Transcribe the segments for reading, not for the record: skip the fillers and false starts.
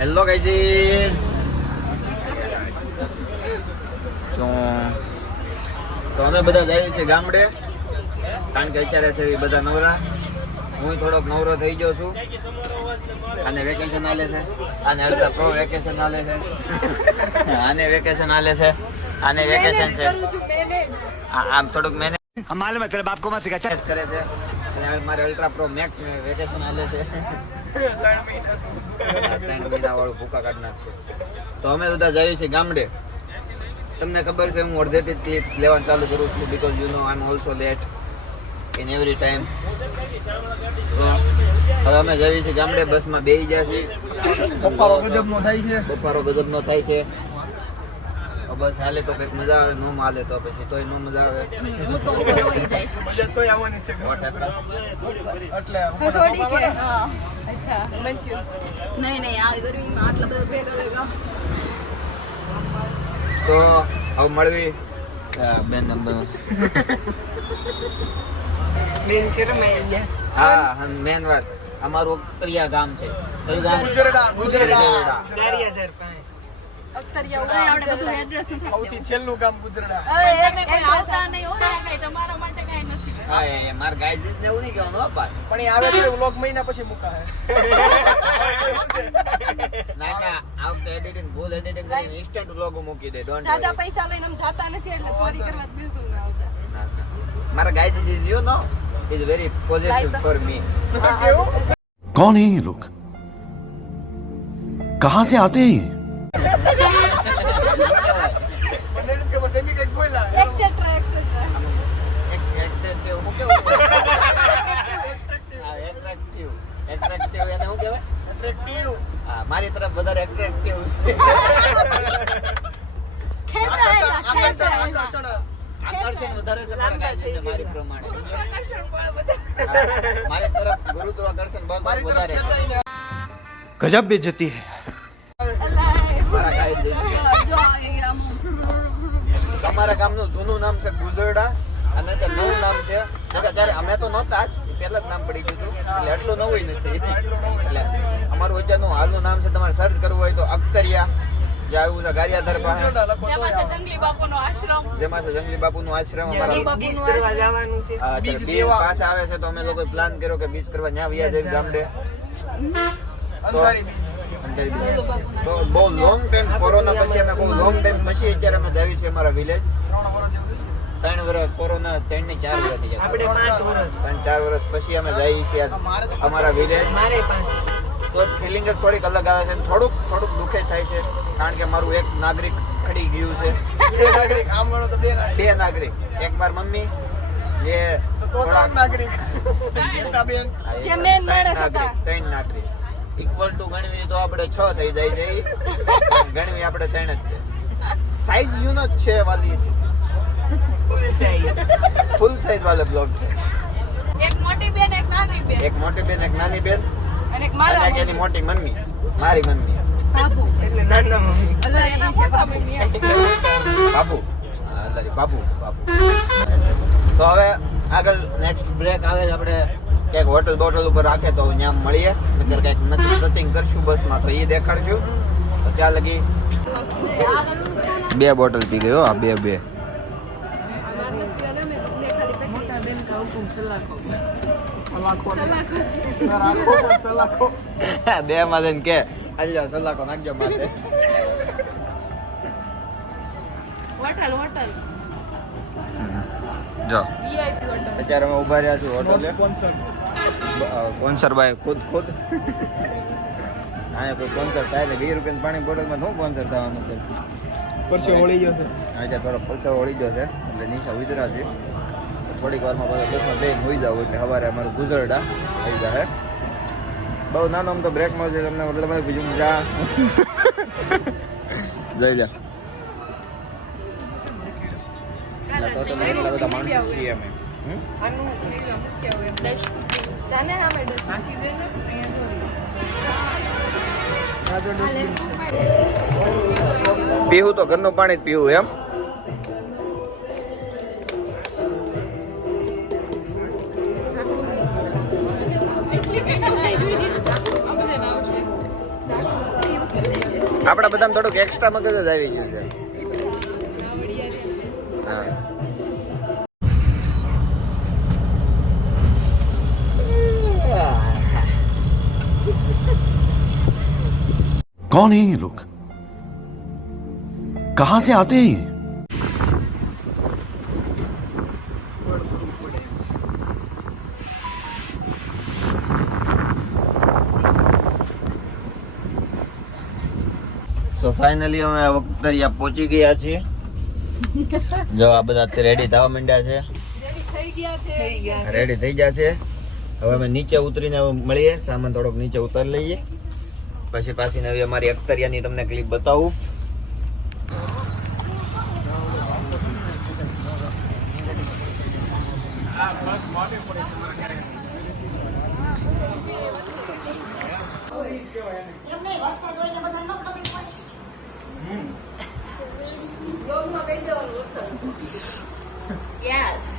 Hello guys, તો અમે બધા જઈએ છીએ ગામડે, કારણ કે અત્યારે છે એ બધા નવરા. હું થોડોક નવરો થઈ ગયો છું. આને વેકેશન આલે છે, આને અલ્ટ્રા પ્રો વેકેશન આલે છે, આને વેકેશન આલે છે, આને વેકેશન છે. આમ થોડુંક મેનેજ માલુમ હે તેરે બાપ કો મત સિખા કરે છે. અને મારે અલ્ટ્રા પ્રો મેક્સ મે વેકેશન આલે છે. 3 મહિના વાળું ભૂકા કાઢ નાખશે. તો અમે બધા જઈએ છીએ ગામડે. તમને ખબર છે હું અડધેથી ક્લિપ લેવાનું ચાલુ કરું છું, because you know I am also late in every time. હવે અમે જઈએ છીએ ગામડે, બસમાં બેસી ગયા છીએ. બફારો ગજબનો થાય છે. બસ હાલે તો કઈક મજા આવે, નો હાલે તો પછી તોય નો મજા આવે. હું તો ઉપર વહી જઈશ. મજા તોય આવવાની છે એટલે હસોડી કે હા અચ્છા બચ્યું નહીં આ ગરમીમાં આટલા બધા ભેગા ભેગા તો હવે મળવી બેન નંબર મેન છે રમે. હા મેન વાત અમારું અખતરિયા ગામ છે. કયું ગામ? ગુજરાડા દારિયાઝર પાસે અક્ષરિયા હોય આપણે બધું એડ્રેસ નથી સૌથી છેલ્લું ગામ ગુજરાડા. તમે કોઈ આવતા નહીં હો કઈ તમારા માટે કઈ નથી. હા એ માર ગાઈઝ ને એવું નહીં કહેવાનું હો ભાઈ. પણ એ આવે છે વ્લોગ મહિના પછી મૂકા હે. ના આ વખતે એડિટિંગ ફૂલ એડિટિંગ કરીને ઇન્સ્ટન્ટ વ્લોગ મૂકી દે. ડોન્ટ જાજા પૈસા લઈને આમ જાતા નથી એટલે ચોરી કરવા બિલકુલ ના આવતા. મારા guys is you know is very positive for me. કેવું कौन है ये लोग कहां से आते हैं મને એમ કે મને કઈક બોલ્યા એક્સેટ્રા એટ્રેક્ટિવ હું કેવું? એટ્રેક્ટિવ એને શું કહેવાય? એટ્રેક્ટિવ હા મારી તરફ વધારે એટ્રેક્ટિવ છે. ખેંચાયેલા આકર્ષણ આકર્ષણ વધારે છે મારા ગાઈઝ મારી પ્રમાણે. આકર્ષણ બળ બધા મારી તરફ ગુરુત્વાકર્ષણ બળ મારી તરફ વધારે છે. ખેંચાઈને गजब बेइज्जती है મારા ગાઈઝ જો આવી ગયા અમારા ગામનું જૂનું નામ છે ગુજરડા અને તે નવું નામ છે. ત્યારે અમે તો નહોતા જ, પહેલા જ નામ પડી ગયું હતું, એટલે એટલું નવું નથી. એટલે અમારું અત્યારનું હાલનું નામ છે, તમારે સર્ચ કરવું હોય તો અખતરિયા, જે આવ્યું છે ગારિયાધાર પાસે, જેમાં છે જંગલી બાપુનો આશ્રમ જેમાં છે જંગલી બાપુનો આશ્રમ. અમારા બીજ કરવા જવાનું છે. બીજ પાસે આવે છે, તો અમે લોકો પ્લાન કર્યો કે બીજ કરવા ત્યાં વ્યા જઈને ગામડે. અંધારી બીજ અંધારી બીજ. તો બહુ લોંગ ટાઈમ કોરોના પછી અમે બહુ લોંગ ટાઈમ પછી અત્યારે અમે જઈએ છીએ અમારા વિલેજ. 3 વર્ષ કોરોના 3 ને 4 વર્ષ થઈ ગયા. આપણે 5 વર્ષ 3-4 વર્ષ પછી અમે જઈએ છીએ અમારા વિલેજ. મારે 5 તો ફિલિંગ જ થોડીક અલગ આવે છે, થોડુંક દુઃખે થાય છે, કારણ કે મારું એક નાગરિક ખડી ગયું છે. નાગરિક આમ ગણો તો 2 બે નાગરિક, એક માર મમ્મી જે તો 3 નાગરિક બેન જે મેન માણસ હતા. 3 નાગરિક ઇક્વલ ટુ ગણવી તો આપણે 6 થઈ જાય છે. ગણવી આપણે 3 જ છે. સાઈઝ યુનો જ છે વાલી, ફૂલ સાઈઝ વાળો બ્લોગ છે. એક મોટી બેન એક નાની બેન એક મોટી બેન, એક નાની બેન અને એક મારા અને એની મોટી મમ્મી, મારી મમ્મી બાપુ એટલે નાના મમ્મી અલ્લા એ છે બાપુ મિયા બાપુ. બાપુ. તો હવે આગળ નેક્સ્ટ બ્રેક આવે છે, આપણે ક્યાંક હોટલ ઉપર રાખે તો ત્યાં મળીએ, નકર કંઈક નથી શૂટિંગ કરશું બસમાં તો એ દેખાડશું. તો ત્યાં લગી 2 બોટલ પી ગયો. આ બે સલાખો બે માં જઈને કે અલ્યા સલાકો નાખજો માથે. હોટલ જો વીઆઈપી હોટલ અત્યારે અમે ઉભા રહ્યા છું હોટલે. સ્પોન્સર સ્પોન્સર બાય ખુદ અહીંયા કોઈ સ્પોન્સર થાય ને 20 રૂપિયાની પાણી બોટલમાં શું સ્પોન્સર થવાનું છે? પરસે હોળી ગયો છે. આજે થોડો પલસર વળી ગયો છે, એટલે નીચે ઉતરા છે. થોડીક વારમાં પાછા બસમાં બેન હોઈ જાવ એટલે સવારે અમારું ગુજરડા આવી જાય. બહુ નાનો આમ તો બ્રેક મળશે તમને, એટલે બીજું જા જઈ જા. તો તમે એટલા બધા માણસો છીએ અમે. આનું જાને હા મેડમ નાખી દે ને અહીંયા પીવું તો ઘરનું પાણી જ પીવું એમ. આપણા બધામાં થોડુંક એક્સ્ટ્રા મગજ જ આવી ગયું છે હા कौन है ये लोग कहां से आते हैं ये સો ફાઇનલી અમે વખતરિયા પહોંચી ગયા છીએ જો આ બધા અત્યારે રેડી થવા માંડ્યા છે રેડી થઈ ગયા છે હવે અમે નીચે ઉતરીને મળીએ સામાન થોડોક નીચે ઉતારી લઈએ પછી પાછી નવી અમારી અખ્તરિયાની તમને ક્લિપ બતાવું Yes.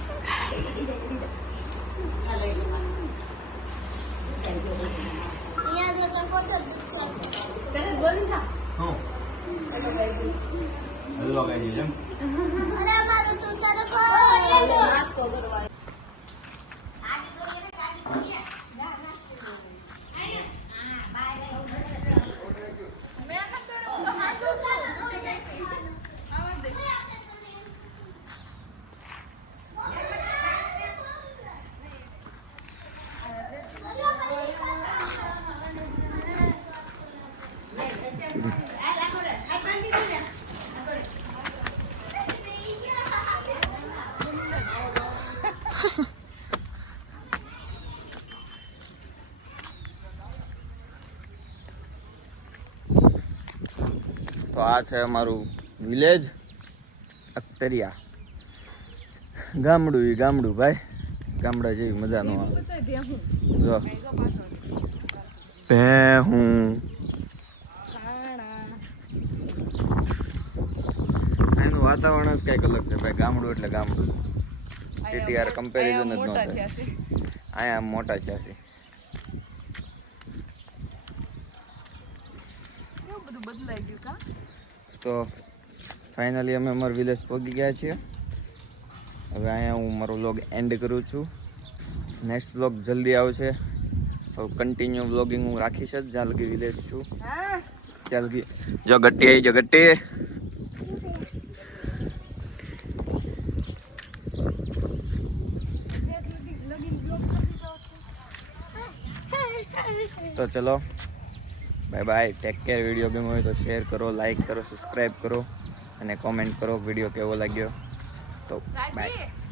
તો આ છે અમારું વિલેજ અખ્તરિયા ગામડું ગામડું ભાઈ ગામડા જેવી મજા ન આવે જો હું એનું વાતાવરણ જ કંઈક અલગ છે ભાઈ ગામડું એટલે ગામડું સિટી યાર કમ્પેરિઝન જ ન થાય અહીંયા મોટા છે તો ફાઇનલી અમે અમારા વિલેજ પહોંચી ગયા છીએ હવે અહીંયા હું મારો વ્લોગ એન્ડ કરું છું નેક્સ્ટ વ્લોગ જલ્દી આવશે તો કન્ટિન્યુ વ્લોગિંગ હું રાખીશ જ જ્યાં લગી વિલેજ છું ત્યાં લગી જો ગટ્ટી આવી જો ગટ્ટી તો ચલો bye bye take care video ગમ્યો હોય તો શેર કરો લાઈક કરો સબસ્ક્રાઈબ કરો અને કોમેન્ટ કરો વિડીયો કેવો લાગ્યો તો બાય